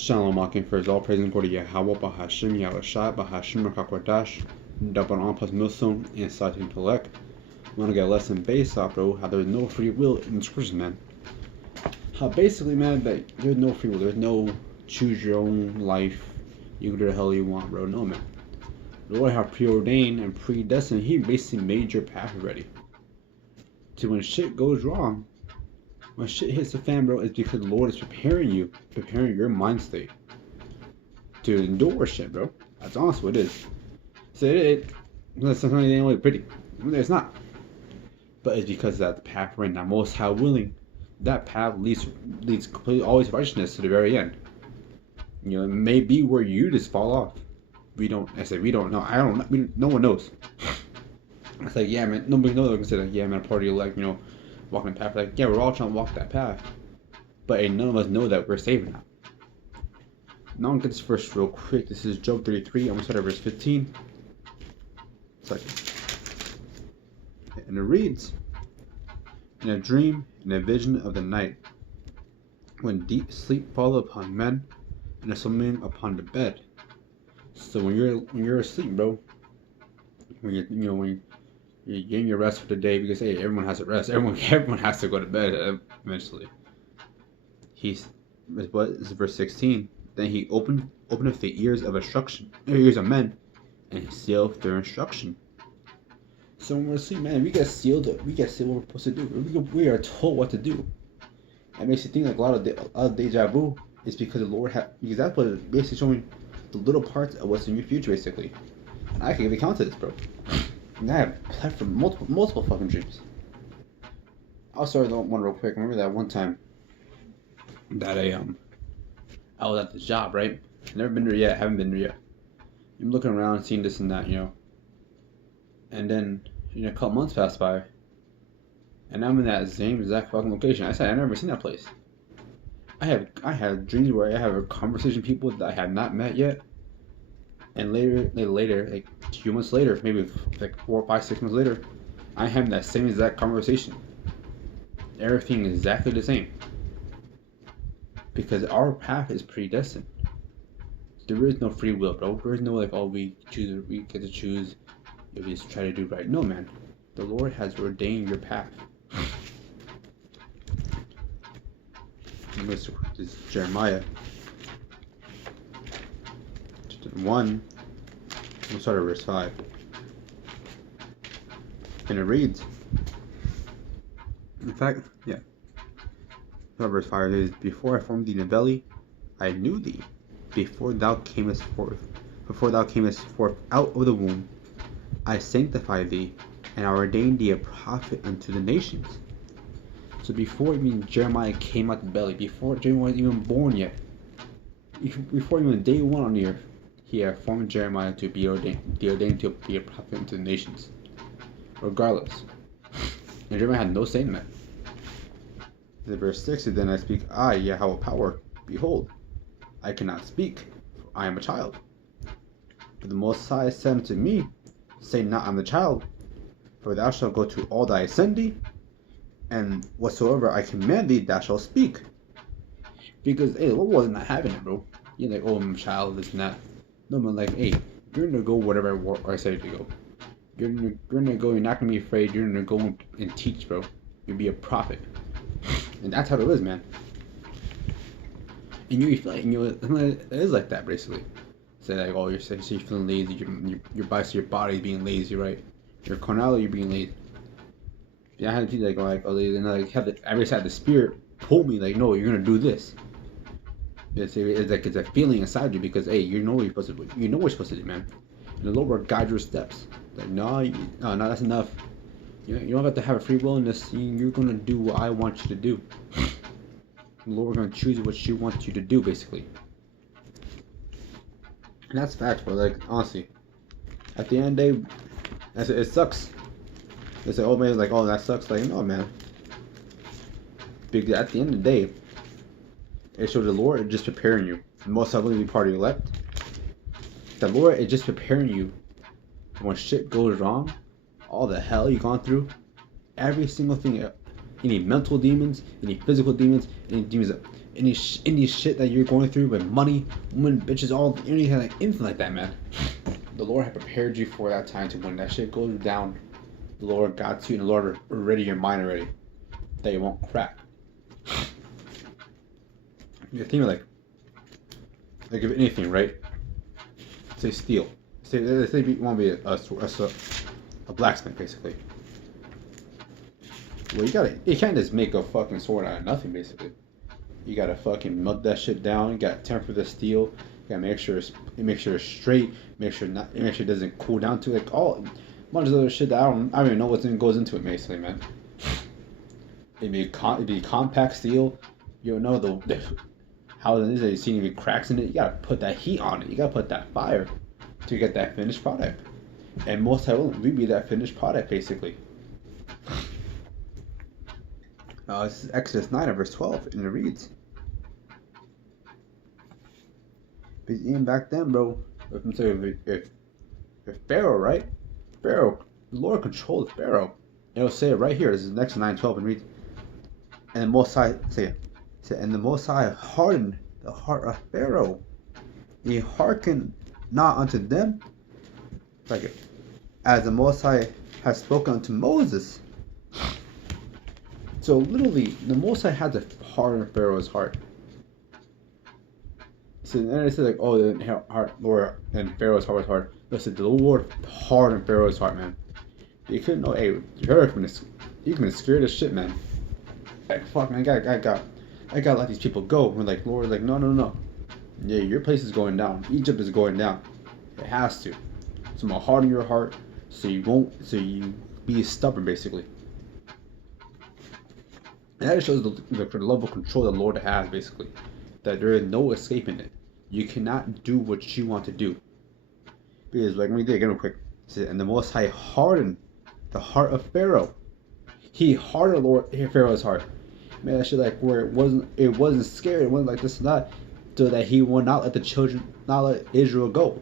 Shalom Akim first, all praise and glory to Yahweh, Bahashim, Yahushua, Bahashim, Rakakwadash, Double on plus Milsom, and Satin Pelek. We want to get a lesson based off, bro, how there's no free will in the scriptures, man. How basically, man, that there's no free will, there's no choose your own life, you can do the hell you want, bro. No, man. The Lord have preordained and predestined, He basically made your path already. So when shit goes wrong, when shit hits the fan, bro, it's because the Lord is preparing you, preparing your mind state to endure shit, bro. That's honestly what it is. So sometimes it ain't really pretty. It's not. But it's because that path right now, Most High willing, that path leads completely always righteousness to the very end. You know, it may be where you just fall off. We don't know. I don't know. No one knows. It's like, yeah, man, nobody knows. I can say like, yeah, man, part of you, like, you know, walking the path. Like, yeah, we're all trying to walk that path, but none of us know that we're saved now. Now I'll get this verse real quick. This is Job 33. I'm gonna start at verse 15. And it reads, "In a dream, in a vision of the night, when deep sleep falleth upon men, and a slumbering upon the bed." So when you're asleep, bro, when you're getting your rest for the day, because hey, everyone has to rest. Everyone has to go to bed eventually. This is verse 16. Then he openeth the ears of men, and he sealeth their instruction. So when we're asleep, man, we get sealed what we're supposed to do. We are told what to do. It makes you think like a lot of deja vu is because the Lord because that's what it's basically showing the little parts of what's in your future, basically. And I can give account to this, bro. And I have applied for multiple fucking dreams. I'll start with one real quick. I remember that one time that I was at the job, right? Never been there yet, haven't been there yet. I'm looking around, seeing this and that, you know. And then, you know, a couple months pass by, and I'm in that same exact fucking location. I said I never seen that place. I have dreams where I have a conversation with people that I have not met yet, and later, like 2 months later, maybe like 4, 5, 6 months later, I have that same exact conversation. Everything is exactly the same. Because our path is predestined. There is no free will, bro. There is no like, oh, we get to choose if we just try to do right. No, man. The Lord has ordained your path. This is Jeremiah 1. We'll start at verse 5. And it reads, in fact, yeah. Verse 5 is, "Before I formed thee in the belly, I knew thee. Before thou camest forth out of the womb, I sanctified thee, and I ordained thee a prophet unto the nations." So before even Jeremiah came out the belly, before Jeremiah was even born yet, before even day one on the earth, he had formed Jeremiah to be ordained to be a prophet unto the nations. Regardless. And Jeremiah had no say in that. In verse 6, "Then I speak, I, Yahweh power, behold, I cannot speak, for I am a child. But the Most High said unto me, Say not, I am the child, for thou shalt go to all that I send thee, and whatsoever I command thee, thou shalt speak." Because, hey, the Lord wasn't not having it, bro. You're like, oh, I'm a child, this and that. No, man, like, hey, you're gonna go whatever I say to go. You're gonna go, you're not gonna be afraid, you're gonna go and teach, bro. You'll be a prophet. And that's how it is, man. And you feel like, it is like that, basically. Say like, oh, you're feeling lazy, your body is being lazy, right? Your carnality, you're being lazy. Yeah, I had people like, oh, they like I just had the spirit pull me, like, no, you're gonna do this. It's like it's a feeling inside you because, hey, you know what you're supposed to do. You know what you're supposed to do, man. And the Lord will guide your steps. Like, no, that's enough. You don't have to have a free will in this. You're gonna do what I want you to do. The Lord gonna choose what you want you to do, basically. And that's facts, bro. Like, honestly, at the end of the day, it sucks. They say, oh man, like, oh, that sucks. Like, no, man. Because at the end of the day, it shows the Lord is just preparing you. Most likely to be part of your elect. The Lord is just preparing you when shit goes wrong. All the hell you've gone through, every single thing, any mental demons, any physical demons, any demons any shit that you're going through with money, women, bitches, all anything like that, man. The Lord had prepared you for that time to when that shit goes down. The Lord got you, and the Lord ready your mind already that you won't crack. You're thinking like if anything, right? Say steel. Say you want to be a blacksmith, basically. Well, you can't just make a fucking sword out of nothing, basically. You gotta fucking melt that shit down. You gotta temper the steel. You gotta make sure it's straight. Make sure it doesn't cool down too. Like all a bunch of other shit that I don't even know what goes into it, basically, man. It'd be compact steel. You don't know the how it is that you see any cracks in it. You gotta put that heat on it. You gotta put that fire to get that finished product. And most times we be that finished product, basically. This is Exodus 9 verse 12, and it reads, because even back then, bro, if Pharaoh, right? Pharaoh, the Lord controlled Pharaoh. And it'll say it right here. This is Exodus 9:12, and reads, and the Most High, and the Most High hardened the heart of Pharaoh. He hearkened not unto them, like as the Most High has spoken unto Moses. So literally, the Most High had to harden Pharaoh's heart. So then it said like, oh, the Lord and Pharaoh's heart was hard. Listen, the Lord hardened Pharaoh's heart, man. You couldn't know. Hey, you can scared as shit, man. Like fuck, man, I gotta let these people go. We're like, Lord, like no. Yeah, your place is going down. Egypt is going down. It has to. So I'm gonna harden your heart, so you be stubborn, basically. And that shows the level of control the Lord has, basically. That there is no escaping it. You cannot do what you want to do. Because, like, let me do it again real quick. And the Most High hardened the heart of Pharaoh. He hardened Pharaoh's heart. Man, that shit like where it wasn't scared. It wasn't like this and that. So that he will not let Israel go.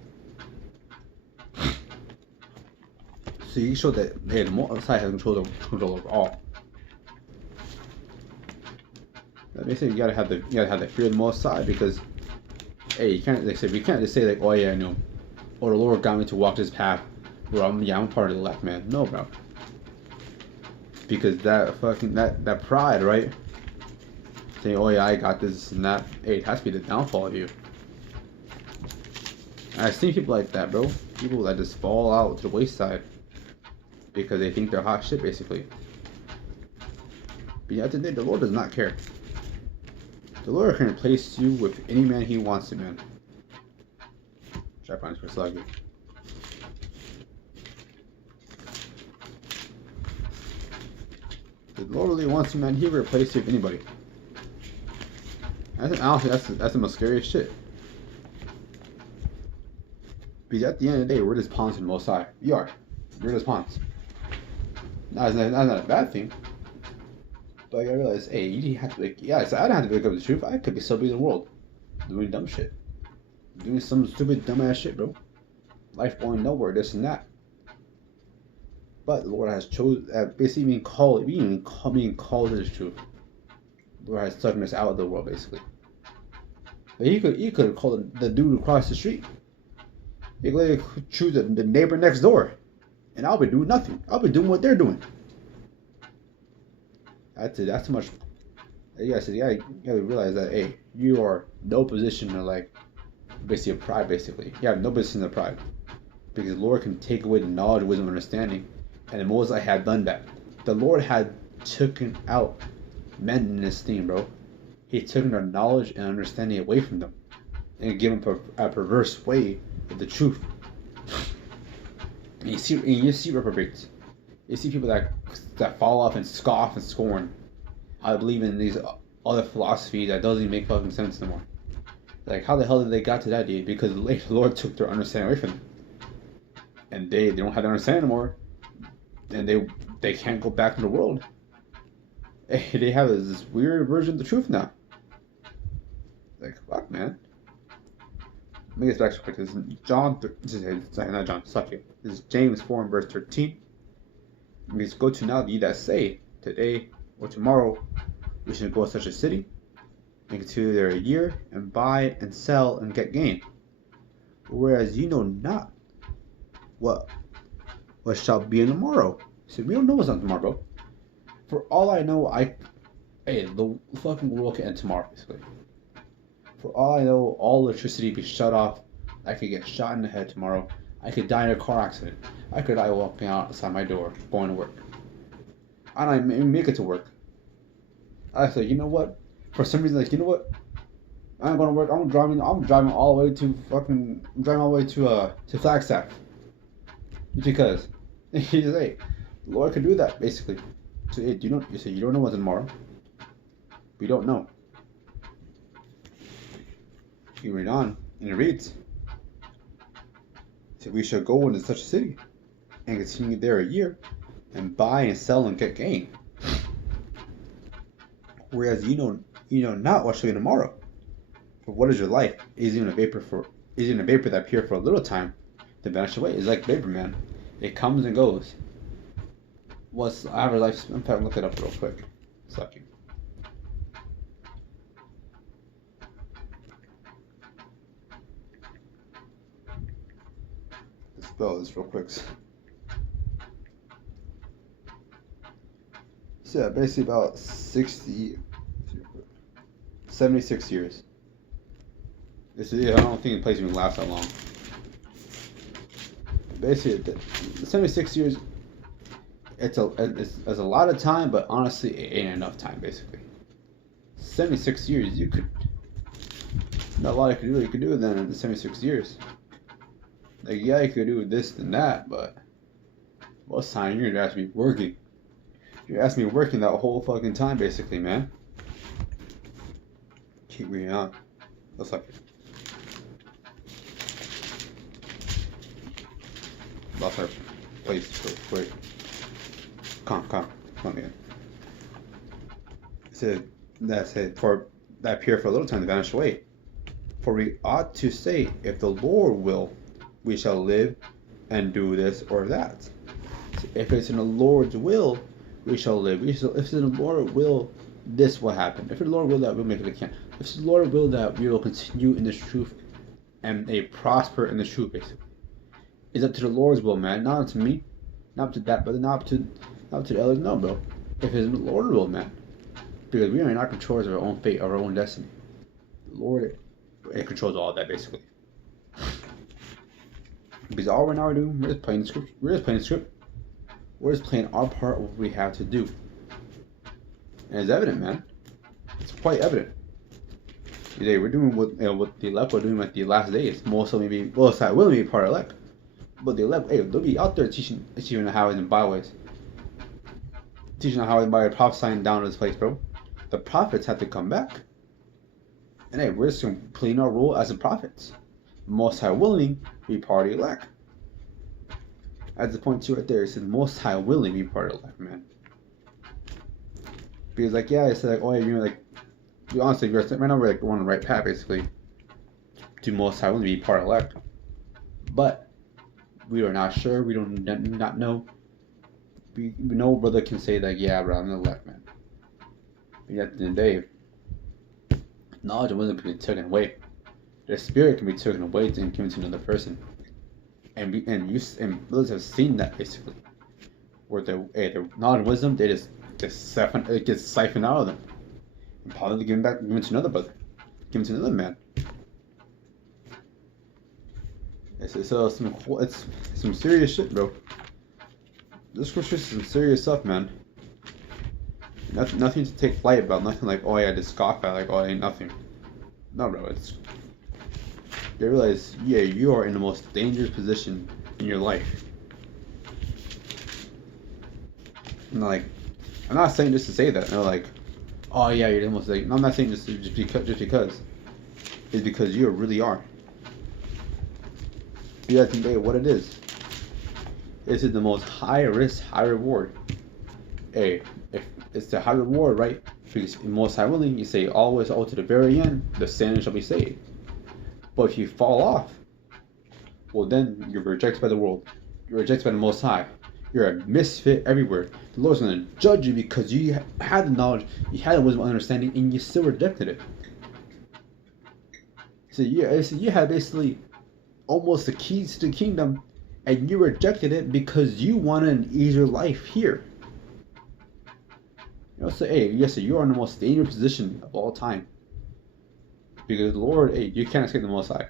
So you show that hey, the Most High has control over all. That makes it you gotta have the fear of the Most High, because hey, you can't just say like, oh yeah, I know, or the Lord got me to walk this path where I'm part of the elect, man. No, bro. Because that pride, right? Saying, oh yeah, I got this and that. Hey, it has to be the downfall of you. And I've seen people like that, bro. People that just fall out to the wayside because they think they're hot shit, basically. But at the end of the day, the Lord does not care. The Lord can replace you with any man He wants to, man. Try to find this for sluggy. The Lord really wants you, man. He will replace you with anybody. Honestly, that's the most scariest shit. Because at the end of the day, we're just pawns in the Most High. We are. We're just pawns. That's not a bad thing. But I realize, hey, you didn't have to I don't have to wake up the truth. I could be still be in the world. Doing dumb shit. Doing some stupid, dumbass shit, bro. Life going nowhere, this and that. But the Lord has chosen, basically being called to the truth. The Lord has taken us out of the world, basically. But he could have called the dude across the street. He could choose the neighbor next door. And I'll be doing nothing. I'll be doing what they're doing. That's too much. You gotta realize that, hey, you are no position to, like, basically of pride, basically. You have no position of pride. Because the Lord can take away the knowledge, wisdom, and understanding. And the Moses had done that. The Lord had taken out men in this thing, bro. He took their knowledge and understanding away from them. And given them a perverse way of the truth. And you see reprobates. You see people that fall off and scoff and scorn. I believe in these other philosophies that doesn't even make fucking sense anymore. Like, how the hell did they got to that, dude? Because the Lord took their understanding away from them. And they don't have to understand anymore. And they can't go back to the world. They have this weird version of the truth now. Like, fuck, man. Let me get back to quick. This is not John, suck it. This is James 4 and verse 13. We just go to now ye that say, today or tomorrow we should go to such a city, and continue there a year, and buy and sell and get gain. Whereas you know not what shall be in tomorrow. So we don't know what's on tomorrow, bro. For all I know, the fucking world can end tomorrow, basically. For all I know, all electricity be shut off. I could get shot in the head tomorrow. I could die in a car accident. I could die walking outside my door, going to work. And I make it to work. I say, you know what? For some reason, like, you know what? I'm going to work. I'm driving all the way to Flagstaff. Just because. He says, hey, the Lord could do that, basically. So, hey, you don't know what's tomorrow. We don't know. You read on, and it reads, so we shall go into such a city, and continue there a year, and buy and sell and get gain. Whereas you know not what shall be tomorrow. For what is your life? Is even a vapor that appear for a little time, then vanish away. It's like vapor, man. It comes and goes. What's the average life? I'm trying to look it up real quick. Sucky. Let's spell this real quick. So yeah, basically about 76 years. I don't think the place even lasts that long. Basically, 76 years. It's a lot of time, but honestly, it ain't enough time. Basically, 76 years, you could not a lot you could do. You could do it then in 76 years. Like, yeah, you could do this and that, but most time you're gonna have to be working. You're asking me working that whole fucking time, basically, man. Keep reading on. Looks like it. Lost our place real quick. Come again. It said, for that appear for a little time to vanish away. For we ought to say, if the Lord will, we shall live and do this or that. So if it's in the Lord's will, we shall live. If it's in the Lord will, this will happen. If the Lord will that we'll make it again. If it's the Lord will that we will continue in this truth and prosper in the truth, basically. It's up to the Lord's will, man. Not up to me. Not up to that brother. Not up to the others. No, bro. If it's the Lord's will, man. Because we are not controllers of our own fate, of our own destiny. The Lord, it controls all that, basically. Because all we're doing, we're just playing the script. We're just playing our part of what we have to do. And it's evident, man. It's quite evident. Today we're doing what the elect are doing at the last days. Most will be part of elect. But the elect, they'll be out there teaching the highways and byways. Teaching the highways and byways, prophesying down to this place, bro. The prophets have to come back. And hey, we're just completing our role as the prophets. Most High willing, be part of the elect. That's the point too right there. It says Most High willing, be part of the elect, man. Because like, yeah, it's like, oh yeah, like, honestly, right now we're like on the right path, basically. To Most High willing, be part of the elect. But we are not sure. We don't not know. No brother can say that, yeah, bro, I'm the elect, man. But at the end of the day, knowledge and wisdom can be taken away. The spirit can be taken away and given to another person. And brothers have seen that, basically. Where the knowledge and wisdom, they just it gets siphoned out of them. And probably given to another brother. Given to another man. It's some serious shit, bro. This scripture is some serious stuff, man. Nothing to take flight about. Nothing like, oh yeah, to scoff at, like, oh, ain't nothing. No, bro. They realize, yeah, you are in the most dangerous position in your life. And like, I'm not saying just to say that. They're like, oh yeah, you're almost like. No, I'm not saying just because. It's because you really are. You have to think what it is. This is the most high risk, high reward. Hey, if it's the high reward, right? Because most high willing, you say always to the very end, the sinner shall be saved. But if you fall off, well then you're rejected by the world. You're rejected by the Most High. You're a misfit everywhere. The Lord's going to judge you because you had the knowledge, you had the wisdom and understanding, and you still rejected it. So you had basically almost the keys to the kingdom, and you rejected it because you wanted an easier life here. You know, so hey, yes, you are in the most dangerous position of all time. Because Lord, hey, you can't escape the Most High.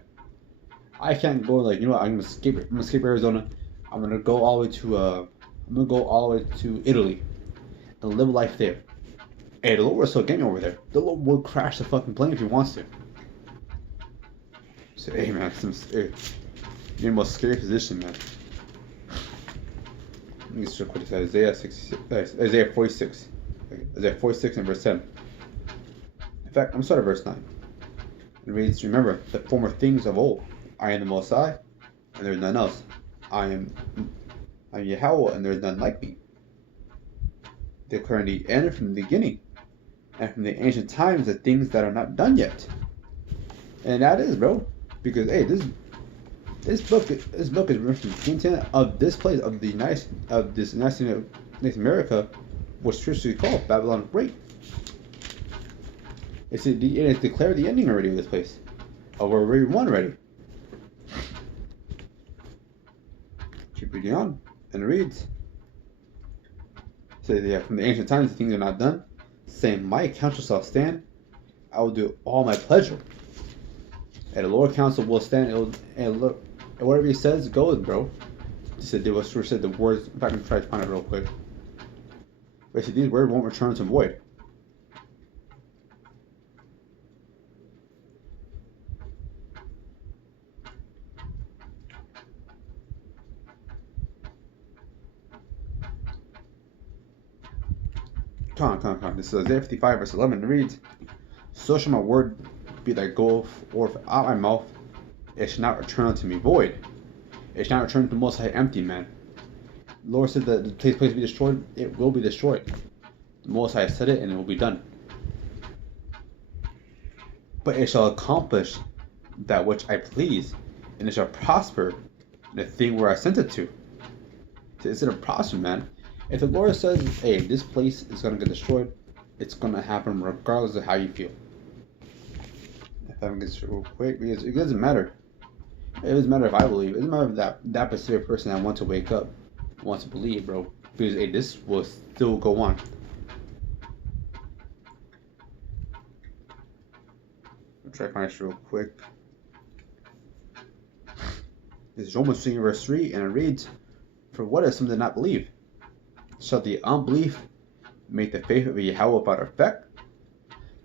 I can't go like, you know what, I'm gonna escape Arizona. I'm gonna go all the way to Italy and live life there. Hey, the Lord will still get me over there. The Lord will crash the fucking plane if he wants to. So hey man, you're in the most scary position, man. Let me just real quick. Isaiah 46. Isaiah 46 and verse 10. In fact, I'm starting at verse 9. It reads, remember the former things of old. I am the Most High, and there is none else. I'm Yahweh, and there is none like me. Declaring the end from the beginning, and from the ancient times the things that are not done yet. And that is, bro, because hey, this book is written from the intent of this place of this United America, what's traditionally called Babylon the Great. It's declared the ending already of this place, of where we won already. Keep reading on, and it reads. So yeah, from the ancient times the things are not done, saying my counsel shall stand, I will do all my pleasure. And the Lord counsel will stand, and look, and whatever he says goes, bro. He said the words. If I can try to find it real quick. Basically, these words won't return to void. Come on. This is Isaiah 55 verse 11. It reads, so shall my word be that goeth forth out my mouth. It shall not return unto me void. It shall not return to the Most High empty, man. The Lord said that the place be destroyed. It will be destroyed. The Most High said it, and it will be done. But it shall accomplish that which I please, and it shall prosper in the thing where I sent it to. So it's gonna prosper, man. If the Lord says, hey, this place is going to get destroyed, it's going to happen regardless of how you feel. If I can get this real quick, because it doesn't matter. It doesn't matter if I believe. It doesn't matter if that specific person that wants to wake up wants to believe, bro. Because, hey, this will still go on. I'll try to find this real quick. This is Romans 3 verse 3, and it reads, for what is some did not believe? Shall the unbelief make the faith of Yahweh without effect?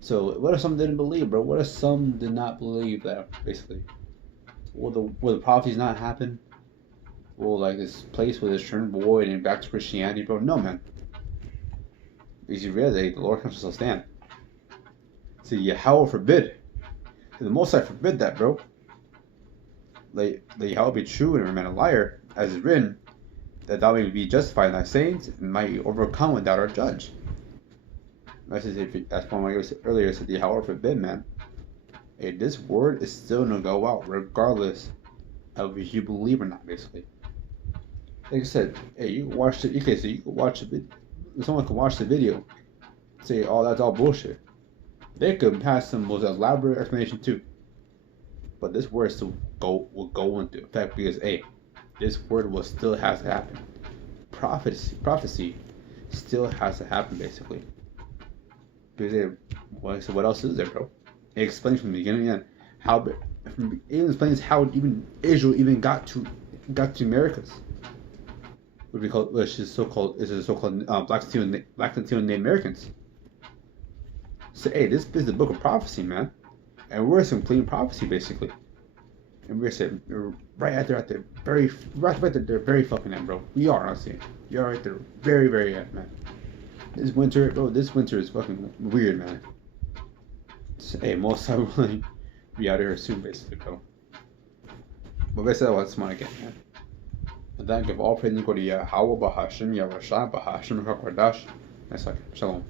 So what if some didn't believe, bro? What if some did not believe that, basically? Will the prophecies not happen? Will like this place will just turn void and back to Christianity, bro? No, man. Because you realize the Lord comes to stand. See, Yahweh forbid. The Most High forbid that, bro. Let Yahweh be true and remain a liar, as is written, that thou may be justified in thy sayings, and might be overcome when thou art judged. That's one way I said earlier, said the Yahweh forbid, man. Hey, this word is still gonna go out regardless of if you believe or not, basically. Like I said, hey, you can watch it. Okay, so you can watch it. Someone can watch the video, say, "Oh, that's all bullshit." They could pass some most elaborate explanation too. But this word still will go into effect because, hey, this word will still has to happen. Prophecy still has to happen, basically. Because what else is there, bro? It explains from the beginning and how. It explains how even Israel even got to Americas, which is so-called black Latino Native Americans. So hey, this is the book of prophecy, man, and we're some clean prophecy, basically. And we're right at the very fucking end, bro. We are, honestly. You're right there, very, very end, man. This winter is fucking weird, man. So, hey, most I will really be out here soon, basically, bro. But basically, that's what I get, man. And then give all praise and glory to Yahweh, Bahashim, Yahweh Shah, Bahashim, Hakwadash. That's like, shalom.